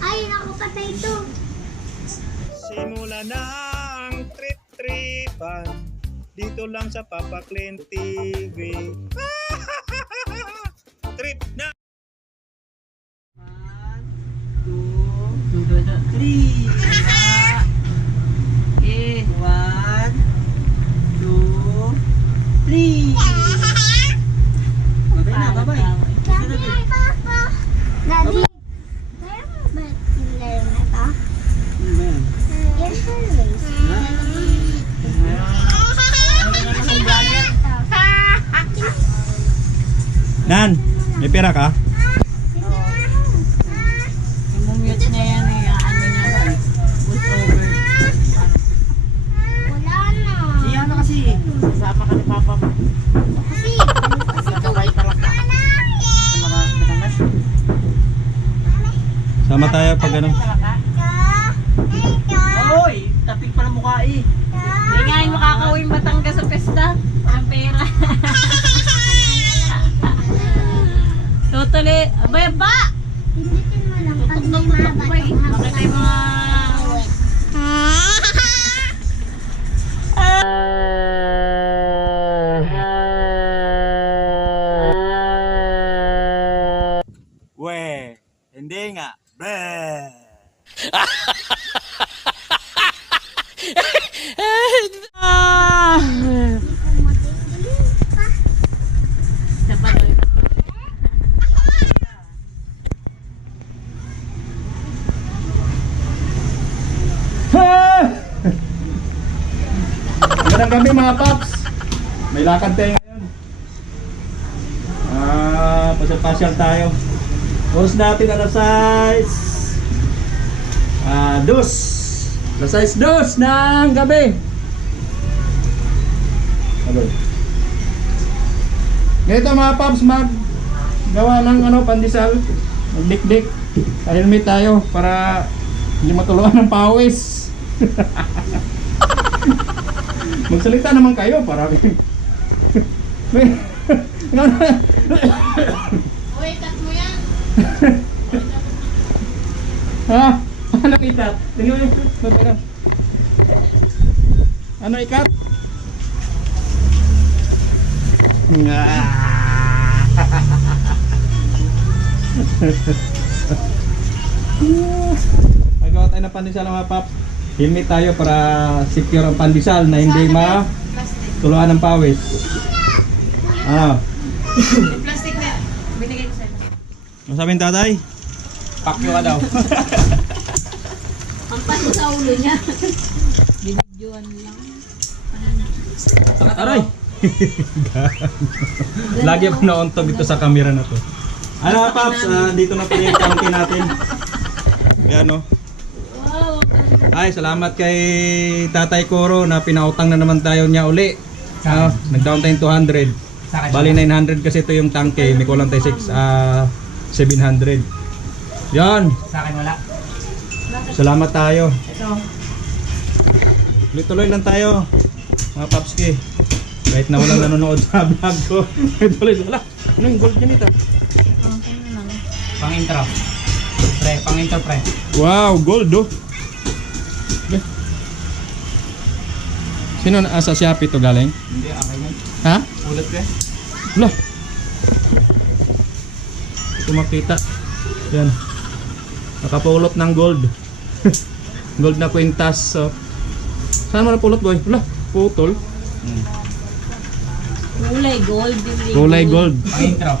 Ay, naku, patay ito. Simula na ang trip-tripan dito lang sa Papa Clean TV. Trip na! 1, 2, 3. Okay, 1, 2, 3. Babay na, babay. Daddy, kaya mo ba yung laro na to? Ano ba yan? Yes, always. Nan, may pera ka? Mumute na yan eh. Ano niya lang. Voice over. Wala na. Si ano kasi, sama ka ni Papa mo. Kasi, Nakakabay talaga. Sa mga Batangas. Sama tayo pag ano. Oy, tapik pala mukha eh. Hindi nga yung makakawin Batangas sa pesta. Ang pera. Totally. Abay, ba? pindutin mo lang pag may mga Abay, bakit ay mga... We, hindi nga. Be. Sa paloy. Magandang gabi mga paps. May lakad tayo ngayon. Pasyal-pasyal tayo. Oras natin alas 6. Dos. Alas 6 dos ng gabi. Hello. Ganito mga paps, gawa ng pandesal. Magdikdik. Helmet tayo para hindi matuluan ng pawis. Magsalita naman kayo para Uy, cut mo yan. ha? Ano ikat? Tingnan mo yung ano ikat? Magawa tayo ng pandesal mga paps. Helmet tayo para secure ang pandesal na hindi matuluan ng pawis. Yung plastic na. Binigay ko sa'yo. Ano sabihin tatay? Pakyo ka daw. Ang paso sa ulo niya. Binidyoan lang. Aray! Lagi ako nauntog dito sa camera na to. Ano paps, dito na pala yung tanke natin. Ayan o. Wow. Ay, salamat kay Tatay Koro na pinautang na naman tayo niya uli. Nag-down tayo 200. Bali 900 kasi ito yung tanke. May kulang tayo 700. Yan. Sa akin wala. Salamat tayo. Ito. Tuloy-tuloy lang tayo. Mga papski. Kahit na walang nanonood sa vlog ko. Tuloy wala. Ano yung gold niya nito? Okay na lang. Pang intro. Pre, pang intro pre. Wow, gold oh. Sino na sa Shopee to galing? Hindi, okay na. Ha? Ulat ko eh. Wala. Ito makita. Yan. Nakapulot ng gold. Gold na kwintas. So. Saan mo napulot boy? Wala. Putol. Kulay gold. Kulay gold. Pang intro.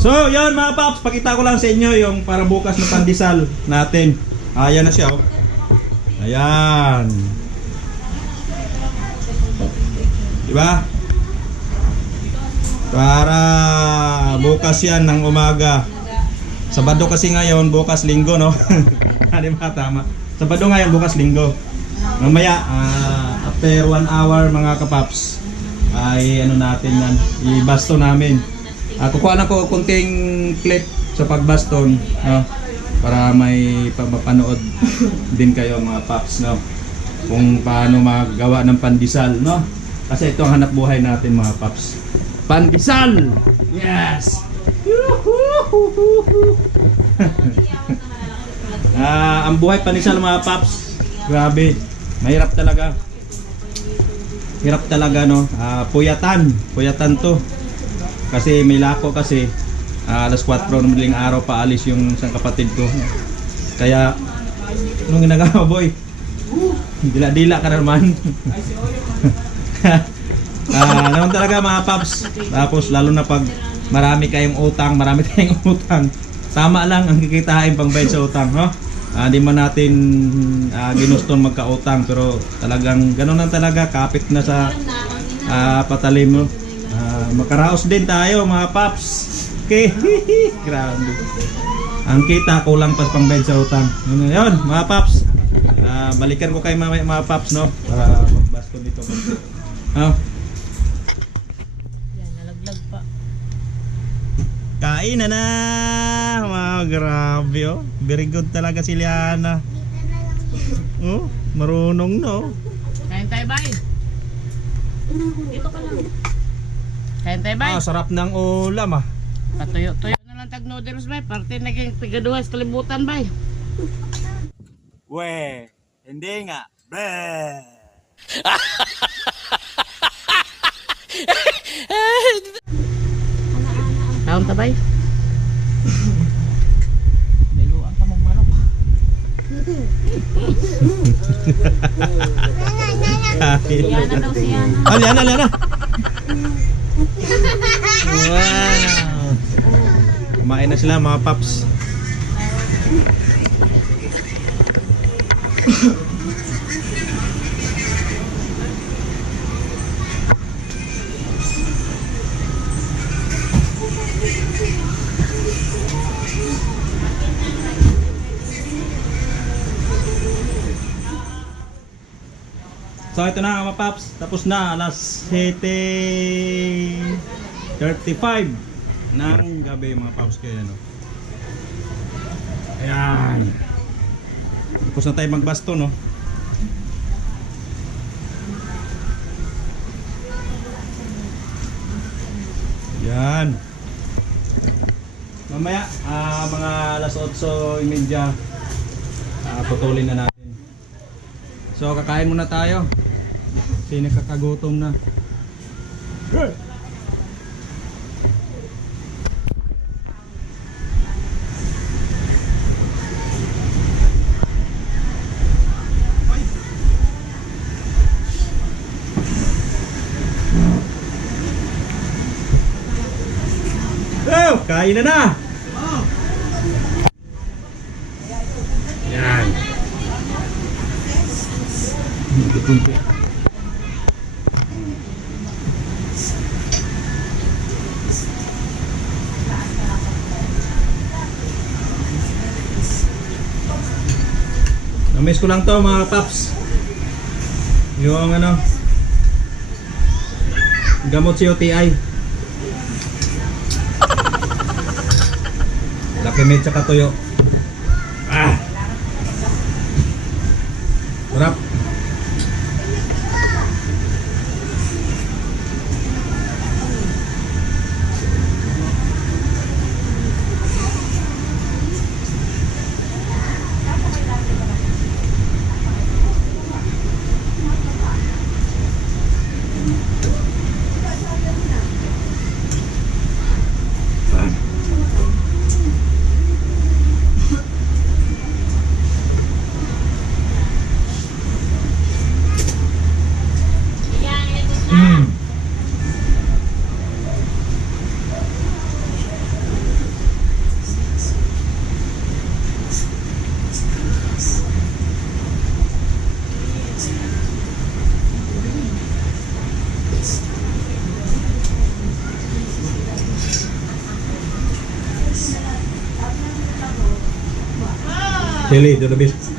So, yun mga paps, pakita ko lang sa inyo yung para bukas na pandesal natin. Ayan na siya oh. Ayan. Diba? Para bukas yan ng umaga. Sabado kasi ngayon, bukas linggo no? Diba? Tama. Sabado ngayon, bukas linggo. Mamaya, after 1 hour mga kapaps, ay ano natin yan, i-basto namin. Kukuha na ko kunting clip sa pagbaston, no? Para may mapanood din kayo mga paps, no? kung paano magawa ng pandesal, no? Kasi ito ang hanap buhay natin mga paps. Pandesal! Yes! Ang buhay pandesal mga paps, grabe, mahirap talaga. Hirap talaga, no? Puyatan to. Kasi may lako kasi alas 4 ng madaling araw paalis yung isang kapatid ko. Kaya anong ginagawa, boy? Dila-dila ka naman. Naman talaga mga paps. Tapos lalo na pag marami tayong utang. Tama lang ang kikitain pang bayad sa utang, no? Di man natin ginuston magka-utang, pero talagang gano'n lang talaga, kapit na sa patalim, no? Makaraos din tayo mga paps. Okay. Grabe. Ang kita kulang pa pang bayad sa utang. Yun mga paps. Balikan ko kay mga paps, no? Para magbasto dito. Oh. Yan, nalaglag pa. Kain na. Wow, grabe, oh. Very good talaga si Liana. Oh, marunong, no? Kain tayo, bay. Dito ka lang. Kain tayo, bay. Sarap ng ulam, ah. Patuyo-tuyo na lang tag noodles, bay. Parte naging pigaduha sa kalibutan, bay. We, hindi nga. Bleh. Kaon ta, bay. Dayuan ka mong manok. Liana daw siya. Liana. Wow. Kumain na sila mga paps. So ito na mga paps, tapos na alas 7:35 ng gabi mga paps, kaya ano. Ayan. Tapos na tayo magbasto, no? Yan. Mamaya, mga alas 8:30, putulin na natin. So kakain muna tayo. Kasi nakakagutom na. Good. Oh, kain na. Yan. Kunti. Namiss ko lang to mga paps. Yung ano, gamot si UTI. Laki med tsaka tuyo. Sarap. Chili, do the best.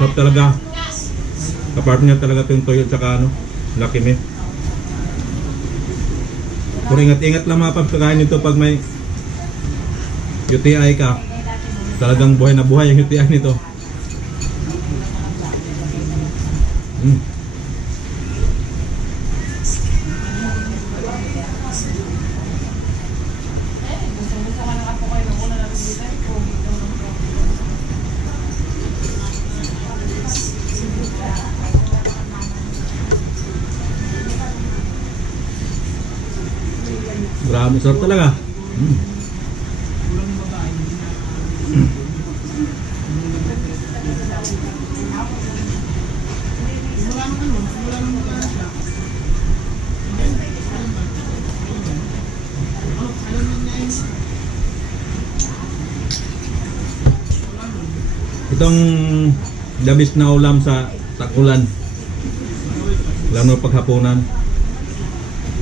Sarap talaga. Kapartner talaga ito yung Toyo tsaka ano, Lucky Me. Pero ingat-ingat lang mga paps, kakain nito pag may UTI ka. Talagang buhay na buhay yung UTI nito. Grabe, sarap talaga. Itong dabis na ulam sa takulan. Lalo paghapunan.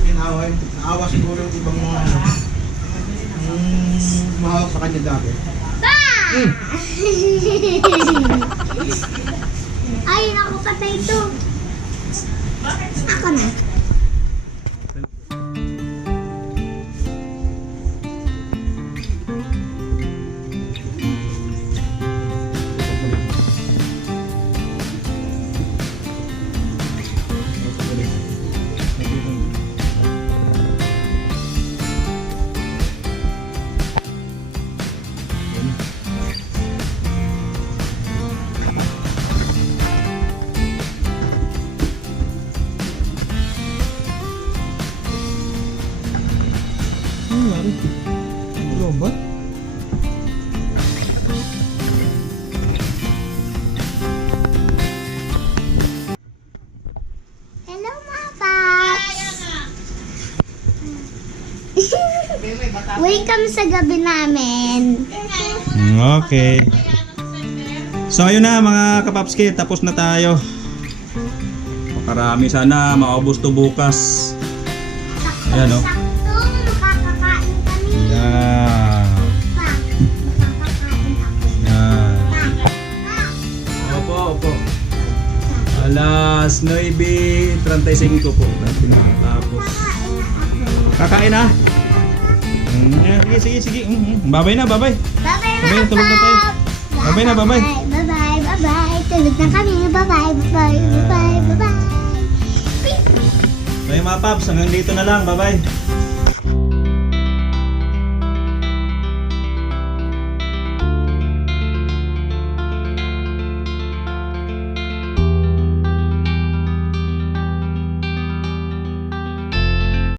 Kinaway, naawa siguro yung ibang mga mahawak sa kanya dati. Ay, naku, patay ito. Ako na. Lomba? Hello, mga paps. Welcome sa gabi namin. Okay. So ayun na mga kapapski, tapos na tayo. Makarami sana, maubos to bukas. Ayan, oh. Sakto, makakakain kami. Yan. Pa, makakakain ako. Yan. Pa, Opo, opo. Alas 9:35 po. Tapos. kakain na ako. Kakain na? Sige, sige. Babay na, babay. Bye-bye, Babay na, mga tulog na tayo. paps. Babay na, babay. Bye-bye, bye-bye. Tulog na kami. Bye-bye, bye-bye, bye-bye, bye-bye. So yung mga paps, hanggang dito na lang. Bye-bye.